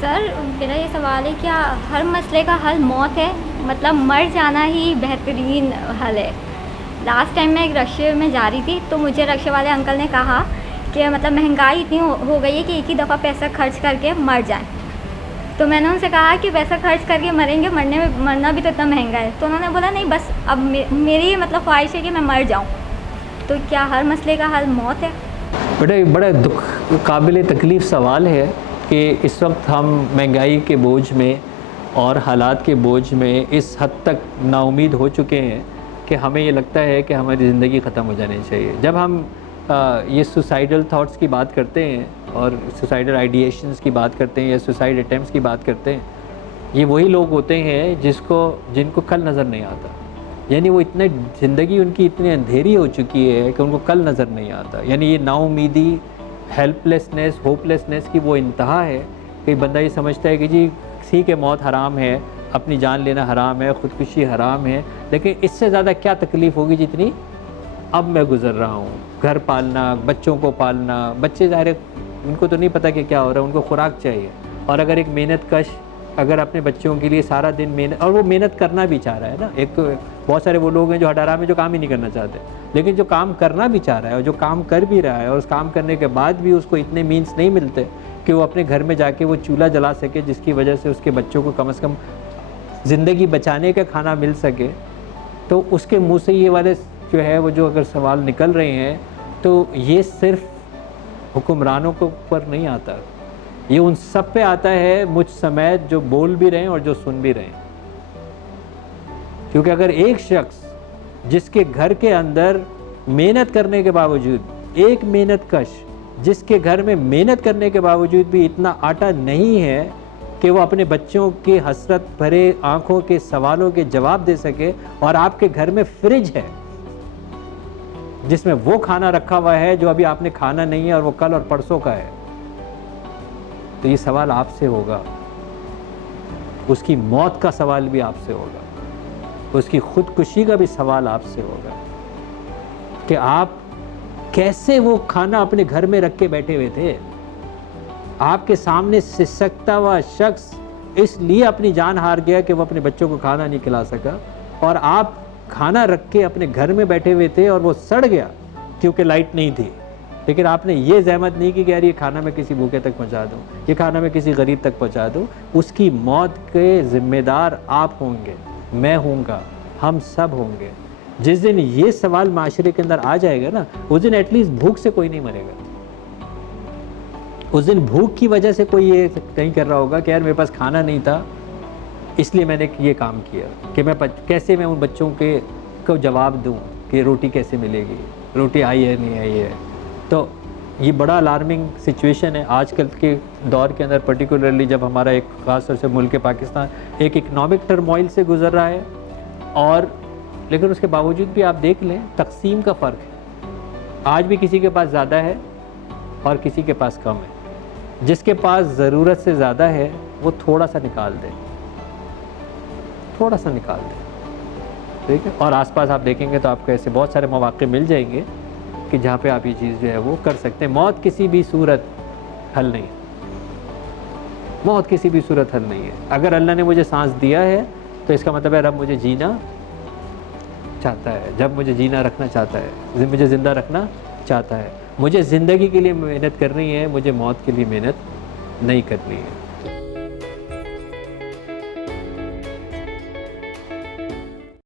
سر میرا یہ سوال ہے، کیا ہر مسئلے کا حل موت ہے؟ مطلب مر جانا ہی بہترین حل ہے؟ لاسٹ ٹائم میں ایک رکشے میں جا رہی تھی تو مجھے رکشے والے انکل نے کہا کہ مطلب مہنگائی اتنی ہو گئی ہے کہ ایک ہی دفعہ پیسہ خرچ کر کے مر جائیں. تو میں نے ان سے کہا کہ پیسہ خرچ کر کے مریں گے، مرنا بھی تو اتنا مہنگا ہے. تو انہوں نے بولا نہیں، بس اب میری مطلب خواہش ہے کہ میں مر جاؤں. تو کیا ہر مسئلے کا حل موت ہے؟ بڑا دکھ قابل تکلیف سوال ہے کہ اس وقت ہم مہنگائی کے بوجھ میں اور حالات کے بوجھ میں اس حد تک نا امید ہو چکے ہیں کہ ہمیں یہ لگتا ہے کہ ہماری زندگی ختم ہو جانی چاہیے. جب ہم یہ سوسائڈل تھاٹس کی بات کرتے ہیں اور سوسائڈل آئیڈیشنز کی بات کرتے ہیں یا سوسائڈ اٹیمپٹس کی بات کرتے ہیں، یہ وہی لوگ ہوتے ہیں جن کو کل نظر نہیں آتا. یعنی وہ زندگی ان کی اتنی اندھیری ہو چکی ہے کہ ان کو کل نظر نہیں آتا. یعنی یہ نا امیدی، ہیلپ لیسنس، ہوپ لیسنس کی وہ انتہا ہے کہ بندہ یہ سمجھتا ہے کہ جی کسی کے موت حرام ہے، اپنی جان لینا حرام ہے، خودکشی حرام ہے، لیکن اس سے زیادہ کیا تکلیف ہوگی جتنی اب میں گزر رہا ہوں. گھر پالنا، بچوں کو پالنا، بچے ظاہر ان کو تو نہیں پتہ کہ کیا ہو رہا ہے، ان کو خوراک چاہیے. اور اگر ایک محنت کش اگر اپنے بچوں کے لیے سارا دن محنت، اور وہ محنت کرنا بھی چاہ رہا ہے نا، ایک تو بہت سارے وہ لوگ ہیں جو ہٹارا میں جو کام ہی نہیں کرنا چاہتے، لیکن جو کام کرنا بھی چاہ رہا ہے اور جو کام کر بھی رہا ہے اور اس کام کرنے کے بعد بھی اس کو اتنے مینس نہیں ملتے کہ وہ اپنے گھر میں جا کے وہ چولہا جلا سکے جس کی وجہ سے اس کے بچوں کو کم از کم زندگی بچانے کا کھانا مل سکے. تو اس کے منہ سے یہ والے جو ہے وہ جو اگر سوال نکل رہے ہیں تو یہ صرف حکمرانوں کے اوپر نہیں آتا، یہ ان سب پہ آتا ہے مجھ سمیت جو بول بھی رہے ہیں اور جو سن بھی رہے ہیں. کیونکہ اگر ایک شخص جس کے گھر کے اندر محنت کرنے کے باوجود، ایک محنت کش جس کے گھر میں محنت کرنے کے باوجود بھی اتنا آٹا نہیں ہے کہ وہ اپنے بچوں کے حسرت بھرے آنکھوں کے سوالوں کے جواب دے سکے، اور آپ کے گھر میں فریج ہے جس میں وہ کھانا رکھا ہوا ہے جو ابھی آپ نے کھانا نہیں ہے اور وہ کل اور پرسوں کا ہے، تو یہ سوال آپ سے ہوگا. اس کی موت کا سوال بھی آپ سے ہوگا، اس کی خودکشی کا بھی سوال آپ سے ہوگا کہ آپ کیسے وہ کھانا اپنے گھر میں رکھ کے بیٹھے ہوئے تھے. آپ کے سامنے سسکتا ہوا شخص اس لیے اپنی جان ہار گیا کہ وہ اپنے بچوں کو کھانا نہیں کھلا سکا، اور آپ کھانا رکھ کے اپنے گھر میں بیٹھے ہوئے تھے اور وہ سڑ گیا کیونکہ لائٹ نہیں تھی. لیکن آپ نے یہ زحمت نہیں کی کہ یار یہ کھانا میں کسی بھوکے تک پہنچا دوں، یہ کھانا میں کسی غریب تک پہنچا دوں. اس کی موت کے ذمہ دار آپ ہوں گے، میں ہوں گا، ہم سب ہوں گے. جس دن یہ سوال معاشرے کے اندر آ جائے گا نا، اس دن ایٹ لیسٹ بھوک سے کوئی نہیں مرے گا. اس دن بھوک کی وجہ سے کوئی یہ نہیں کر رہا ہوگا کہ یار میرے پاس کھانا نہیں تھا اس لیے میں نے یہ کام کیا، کہ میں کیسے میں ان بچوں کو جواب دوں کہ روٹی کیسے ملے گی، روٹی آئی ہے نہیں آئی ہے. تو یہ بڑا الارمنگ سچویشن ہے آج کل کے دور کے اندر، پرٹیکولرلی جب ہمارا ایک خاص طور سے ملک پاکستان ایک اکنامک ٹرموائل سے گزر رہا ہے. اور لیکن اس کے باوجود بھی آپ دیکھ لیں تقسیم کا فرق ہے. آج بھی کسی کے پاس زیادہ ہے اور کسی کے پاس کم ہے. جس کے پاس ضرورت سے زیادہ ہے وہ تھوڑا سا نکال دے، تھوڑا سا نکال دے، ٹھیک ہے. اور آس پاس آپ دیکھیں گے تو آپ کو ایسے بہت سارے مواقع مل جائیں گے کہ جہاں پہ آپ یہ چیز جو ہے وہ کر سکتے ہیں. موت کسی بھی صورت حل نہیں، موت کسی بھی صورت حل نہیں ہے. اگر اللہ نے مجھے سانس دیا ہے تو اس کا مطلب ہے رب مجھے جینا چاہتا ہے، جب مجھے جینا رکھنا چاہتا ہے، مجھے زندہ رکھنا چاہتا ہے. مجھے زندگی کے لیے محنت کرنی ہے، مجھے موت کے لیے محنت نہیں کرنی ہے.